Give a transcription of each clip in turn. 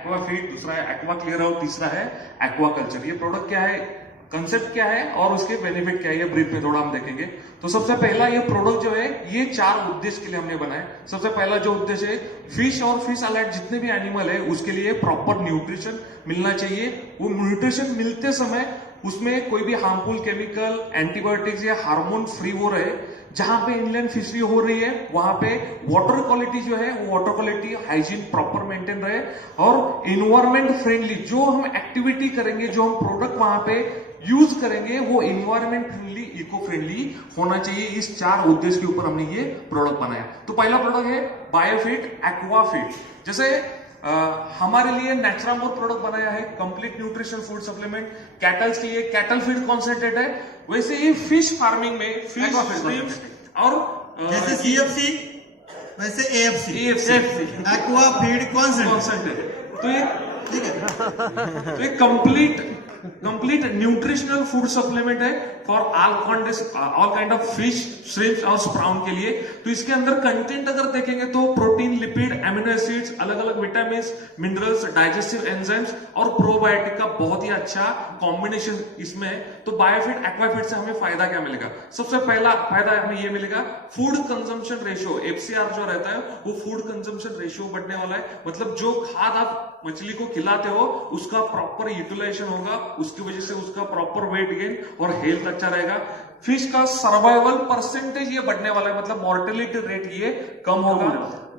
एक्वाफीड, दूसरा है aqua clear और तीसरा है एक्वा कल्चर। ये प्रोडक्ट क्या है, कंसेप्ट क्या है और उसके बेनिफिट क्या है, ये ब्रीफ में थोड़ा हम देखेंगे। तो सबसे पहला ये प्रोडक्ट जो है ये 4 उद्देश्य के लिए हमने बनाया। सबसे पहला जो उद्देश्य है, फिश और फिश अलाइड जितने भी एनिमल है उसके लिए प्रॉपर न्यूट्रिशन मिलना चाहिए। वो न्यूट्रिशन मिलते समय उसमें कोई भी हार्मफुल केमिकल, एंटीबायोटिक्स या हार्मोन फ्री वो रहे। जहां पे इनलैंड फिशरी हो रही है वहां पे वाटर क्वालिटी जो है वो water quality hygiene proper maintain रहे और इन्वायरमेंट फ्रेंडली जो हम एक्टिविटी करेंगे, जो हम प्रोडक्ट वहां पे यूज करेंगे वो इन्वायरमेंट फ्रेंडली, इको फ्रेंडली होना चाहिए। इस 4 उद्देश्य के ऊपर हमने ये प्रोडक्ट बनाया। तो पहला प्रोडक्ट है बायोफिट एक्वाफिट। जैसे हमारे लिए नेचुरामोर प्रोडक्ट बनाया है, complete nutrition food supplement. Kettles के लिए कैटल फीड कॉन्सेंट्रेट है। वैसे ही फिश फार्मिंग में फिश और जैसे सीएफसी वैसे एएफसी एक्वा फीड कॉन्सेंट्रेट। तो ये ठीक है, तो ये कंप्लीट न्यूट्रिशनल फूड सप्लीमेंट है for all kind of fish, shrimps और स्प्राउन के लिए। तो इसके अंदर कंटेंट अगर देखेंगे तो प्रोटीन, लिपिड, एमिनो एसिड्स, अलग अलग विटामिन, मिनरल्स, डाइजेस्टिव एंजाइम्स और प्रोबायोटिक का बहुत ही अच्छा कॉम्बिनेशन इसमें है। तो बायोफिट एक्वाफिट से हमें फायदा क्या मिलेगा? सबसे पहला फायदा हमें ये मिलेगा, फूड कंजम्पशन रेशियो एफसीआर जो रहता है वो फूड कंजम्पशन रेशियो बढ़ने वाला है। मतलब जो खाद आप मछली को खिलाते हो उसका प्रॉपर यूटिलाइजेशन होगा, उसकी वजह से उसका प्रॉपर वेट गेन और हेल्थ अच्छा रहेगा। फिश का सर्वाइवल परसेंटेज ये बढ़ने वाला है, मतलब मॉर्टेलिटी रेट ये कम होगा।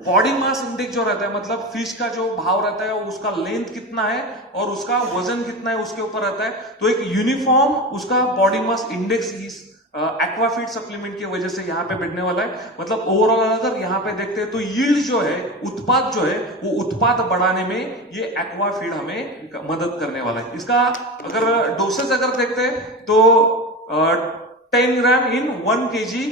बॉडी मास इंडेक्स जो रहता है, मतलब फिश का जो भाव रहता है उसका लेंथ कितना है और उसका वजन कितना है उसके ऊपर रहता है। तो एक यूनिफॉर्म उसका बॉडी मास इंडेक्स इस एक्वाफीड सप्लीमेंट की वजह से यहाँ पे बढ़ने वाला है। मतलब ओवरऑल अगर यहाँ पे देखते हैं तो यील्ड जो है, उत्पाद जो है वो उत्पाद बढ़ाने में ये एक्वाफीड हमें मदद करने वाला है। इसका अगर डोसेज अगर देखते हैं तो 10 ग्राम इन 1 kg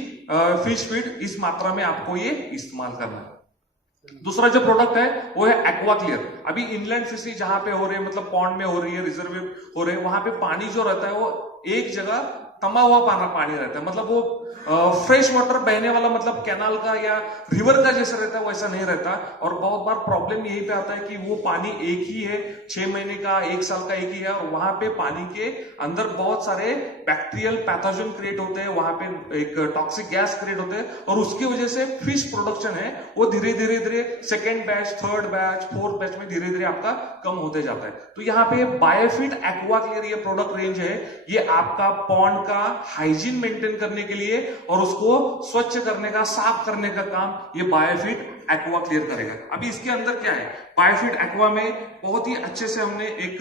फिश फीड, इस मात्रा में आपको ये इस्तेमाल करना है। दूसरा जो प्रोडक्ट है वो है एक्वा क्लियर। अभी इनलैंड फिशरी जहां पे हो रही है, मतलब पॉन्ड में हो रही है, रिजर्व हो रहे हैं, वहां पे पानी जो रहता है वो एक जगह तमा हुआ पानी रहता है। मतलब वो फ्रेश वाटर बहने वाला, मतलब कैनाल का या रिवर का जैसा रहता है वैसा नहीं रहता। और बहुत बार प्रॉब्लम यही पे आता है कि वो पानी एक ही है, 6 महीने का, 1 साल का एक ही है, और वहां पे पानी के अंदर बहुत सारे बैक्टीरियल पैथोजन क्रिएट होते हैं, वहां पे एक टॉक्सिक गैस क्रिएट होते हैं और उसकी वजह से फिश प्रोडक्शन है वो धीरे धीरे second batch, third batch, fourth batch में धीरे धीरे आपका कम होते जाता है। तो यहाँ पे बायोफिट एक्वा क्लियर ये प्रोडक्ट रेंज है, ये आपका पॉन्ड का हाइजीन मेंटेन करने के लिए और उसको स्वच्छ करने का, साफ करने का काम ये बायोफिट एक्वा क्लियर करेगा। अभी इसके अंदर क्या है, बायोफिट एक्वा में बहुत ही अच्छे से हमने एक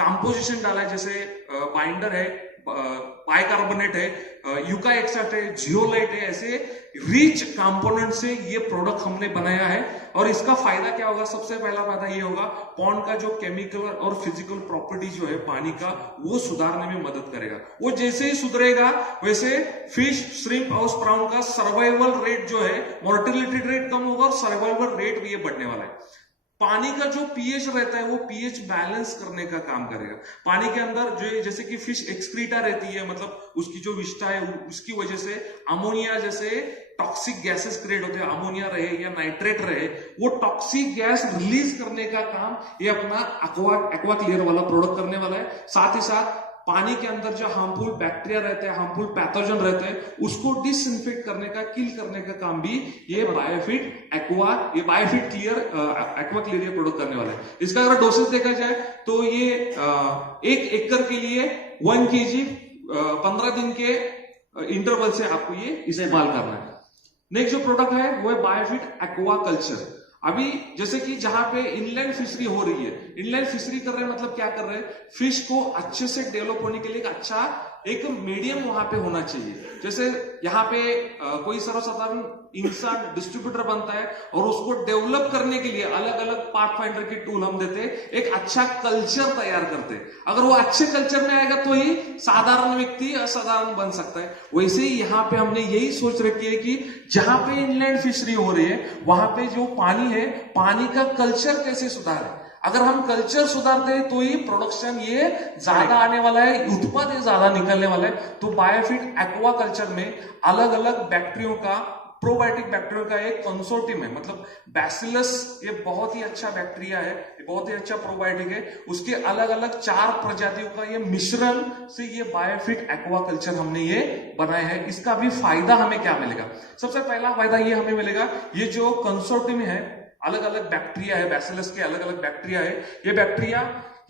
कंपोजिशन डाला है। जैसे बाइंडर है, बाइकार्बोनेट है, यूका एक्सट्रैक्ट है, जियोलाइट है, ऐसे रिच कंपोनेंट से ये प्रोडक्ट हमने बनाया है। और इसका फायदा क्या होगा? सबसे पहला फायदा ये होगा, पॉन्ड का जो केमिकल और फिजिकल प्रॉपर्टी जो है पानी का वो सुधारने में मदद करेगा। वो जैसे ही सुधरेगा वैसे फिश, श्रिम्प और स्प्राउन का सर्वाइवल रेट जो है, मोर्टेलिटी रेट कम होगा और सर्वाइवल रेट भी ये बढ़ने वाला है। पानी का जो पीएच रहता है वो पीएच बैलेंस करने का काम करेगा। पानी के अंदर जो जैसे कि फिश एक्सक्रीटा रहती है, मतलब उसकी जो विष्ठा है उसकी वजह से अमोनिया जैसे टॉक्सिक गैसेस क्रिएट होते हैं, अमोनिया रहे या नाइट्रेट रहे, वो टॉक्सिक गैस रिलीज करने का काम ये अपना एक्वा क्लियर वाला प्रोडक्ट करने वाला है। साथ ही साथ पानी के अंदर जो हार्मफुल बैक्टीरिया रहते हैं, हार्मफुल पैथोजन रहते हैं, उसको डिसइंफेक्ट करने का, किल करने का काम भी ये बायोफिट क्लियर एक्वा क्लियर ये प्रोडक्ट करने वाला है। इसका अगर डोसेज देखा जाए तो ये 1 एकड़ के लिए 1 kg 15 दिन के इंटरवल से आपको ये इस्तेमाल करना है। नेक्स्ट जो प्रोडक्ट है वो है बायोफिट एक्वा कल्चर। अभी जैसे कि जहां पे इनलैंड फिशरी हो रही है, इनलैंड फिशरी कर रहे हैं, मतलब क्या कर रहे हैं, फिश को अच्छे से डेवलप होने के लिए एक अच्छा एक मीडियम वहां पे होना चाहिए। जैसे यहाँ पे कोई सर्वसाधारण इंसान डिस्ट्रीब्यूटर बनता है और उसको डेवलप करने के लिए अलग अलग पाथ फाइंडर की टूल हम देते हैं, एक अच्छा कल्चर तैयार करते हैं। अगर वो अच्छे कल्चर में आएगा तो ही साधारण व्यक्ति असाधारण बन सकता है। वैसे ही यहाँ पे हमने यही सोच रखी है कि जहां पे इनलैंड फिशरी हो रही है वहां पे जो पानी है, पानी का कल्चर कैसे सुधारे। अगर हम कल्चर सुधारते हैं तो ही प्रोडक्शन ये ज्यादा आने वाला है, उत्पाद ये ज्यादा निकलने वाला है। तो बायोफिट एक्वा कल्चर में अलग अलग बैक्टीरियो का प्रोबायोटिक बैक्टीरिया का एक कंसोर्टियम है। मतलब बैसिलस ये बहुत ही अच्छा बैक्टीरिया है, ये बहुत ही अच्छा प्रोबायोटिक है। उसके अलग अलग 4 प्रजातियों का ये मिश्रण से ये बायोफिट एक्वाकल्चर हमने ये बनाया है। इसका भी फायदा हमें क्या मिलेगा? सबसे पहला फायदा ये हमें मिलेगा, ये जो कंसोर्टियम है, अलग अलग बैक्टीरिया है, बैसिलस के अलग अलग बैक्टीरिया है, ये बैक्टीरिया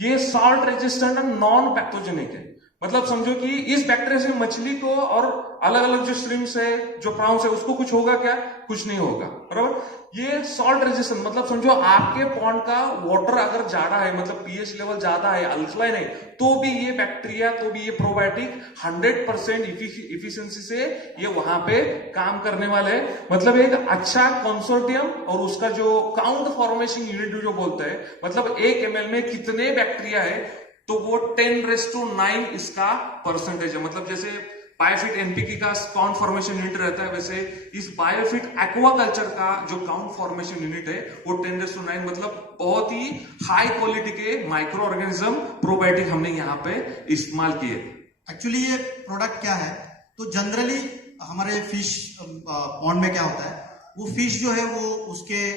ये salt resistant and non pathogenic है। मतलब समझो कि इस बैक्टीरिया से मछली को और अलग अलग जो श्रिम्प्स है, जो प्राउंस है, उसको कुछ होगा क्या? कुछ नहीं होगा, बराबर। ये सॉल्ट रेजिस्टेंट, मतलब समझो आपके पॉन्ड का वाटर अगर ज्यादा है, मतलब पीएच लेवल ज्यादा है, अल्कलाइन है, तो भी ये बैक्टीरिया, तो भी ये प्रोबायोटिक 100% इफिशिएंसी से ये वहां पे काम करने वाले है। मतलब एक अच्छा कंसोर्टियम और उसका जो काउंट फॉर्मेशन यूनिट जो बोलता है, मतलब 1 ml में कितने बैक्टीरिया है, तो वो 10⁹ इसका परसेंटेज है। मतलब जैसे बायोफिट एनपीके का काउंट फॉर्मेशन यूनिट रहता है, वैसे इस बायोफिट एक्वाकल्चर का जो काउंट फॉर्मेशन यूनिट है वो 10⁹, मतलब बहुत ही हाई क्वालिटी के माइक्रो ऑर्गेनिज्म प्रोबायोटिक हमने यहाँ पे इस्तेमाल किए। एक्चुअली ये प्रोडक्ट क्या है, तो जनरली हमारे फिश पॉन्ड में क्या होता है, वो फिश जो है वो उसके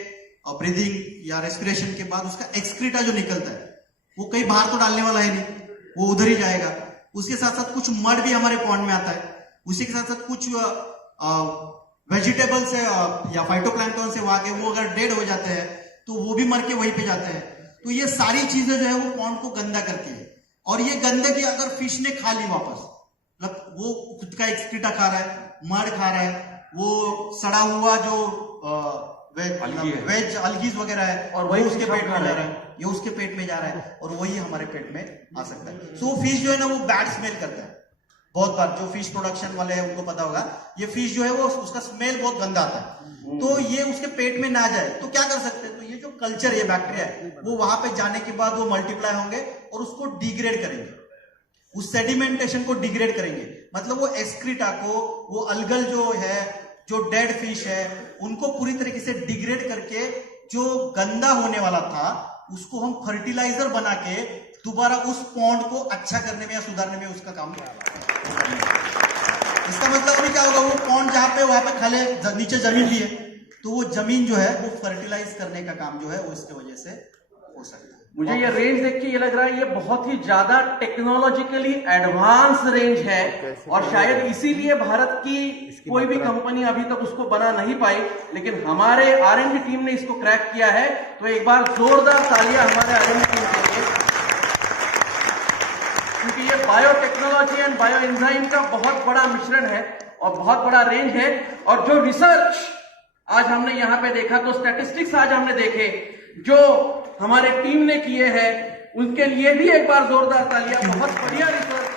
ब्रीदिंग या रेस्पिरेशन के बाद उसका एक्सक्रीटा जो निकलता है वो कहीं बाहर तो डालने वाला है नहीं, वो उधर ही जाएगा। उसके साथ साथ कुछ मड भी हमारे पॉन्ड में आता है, उसी के साथ साथ कुछ वेजिटेबल्स है या फाइटोप्लैंक्टन से वहां के वो अगर डेड हो जाते हैं तो वो भी मर के वहीं पे जाते हैं। तो ये सारी चीजें जो है वो पॉन्ड को गंदा करती है, और ये गंदगी अगर फिश ने खा ली वापस, मतलब वो खुद का एक्सक्रीटा खा रहा है, मड खा रहा है, वो सड़ा हुआ जो वेज अलगीज वगैरह है, और वही उसके पेट में जा रहा है, ये उसके पेट में जा रहा है, और वही हमारे पेट में आ सकता है। सो फिश जो है ना वो बैड स्मेल करता है। बहुत बार जो फिश प्रोडक्शन वाले हैं उनको पता होगा, ये फिश जो है वो उसका स्मेल बहुत गंदा आता है, तो ये उसके पेट में ना जाए तो क्या कर सकते हैं, तो ये जो कल्चर, ये बैक्टीरिया है, वो वहां पे जाने के बाद वो मल्टीप्लाई होंगे और उसको डिग्रेड करेंगे, उस सेडिमेंटेशन को डिग्रेड करेंगे। मतलब वो एक्सक्रीटा को, वो अलगल जो है, जो डेड फिश है, उनको पूरी तरीके से डिग्रेड करके जो गंदा होने वाला था उसको हम फर्टिलाइजर बना के दोबारा उस पॉन्ड को अच्छा करने में या सुधारने में उसका काम किया। इसका मतलब अभी क्या होगा, वो पॉन्ड जहां पे, वहां पे खाली नीचे जमीन भी है, तो वो जमीन जो है वो फर्टिलाइज करने का काम जो है वो इसके वजह से हो सकता है। मुझे ये रेंज देख के ये लग रहा है ये बहुत ही ज्यादा टेक्नोलॉजिकली एडवांस रेंज है, और शायद इसीलिए भारत की कोई भी कंपनी अभी तक उसको बना नहीं पाई, लेकिन हमारे R&D टीम ने इसको क्रैक किया है। तो एक बार जोरदार तालियां हमारे R&D टीम के लिए, क्योंकि ये बायोटेक्नोलॉजी एंड बायो एंजाइम का बहुत बड़ा मिश्रण है और बहुत बड़ा रेंज है। और जो रिसर्च आज हमने यहाँ पे देखा, तो स्टैटिस्टिक्स आज हमने देखे जो हमारे टीम ने किए हैं, उनके लिए भी एक बार जोरदार तालियां। बहुत बढ़िया रिसर्च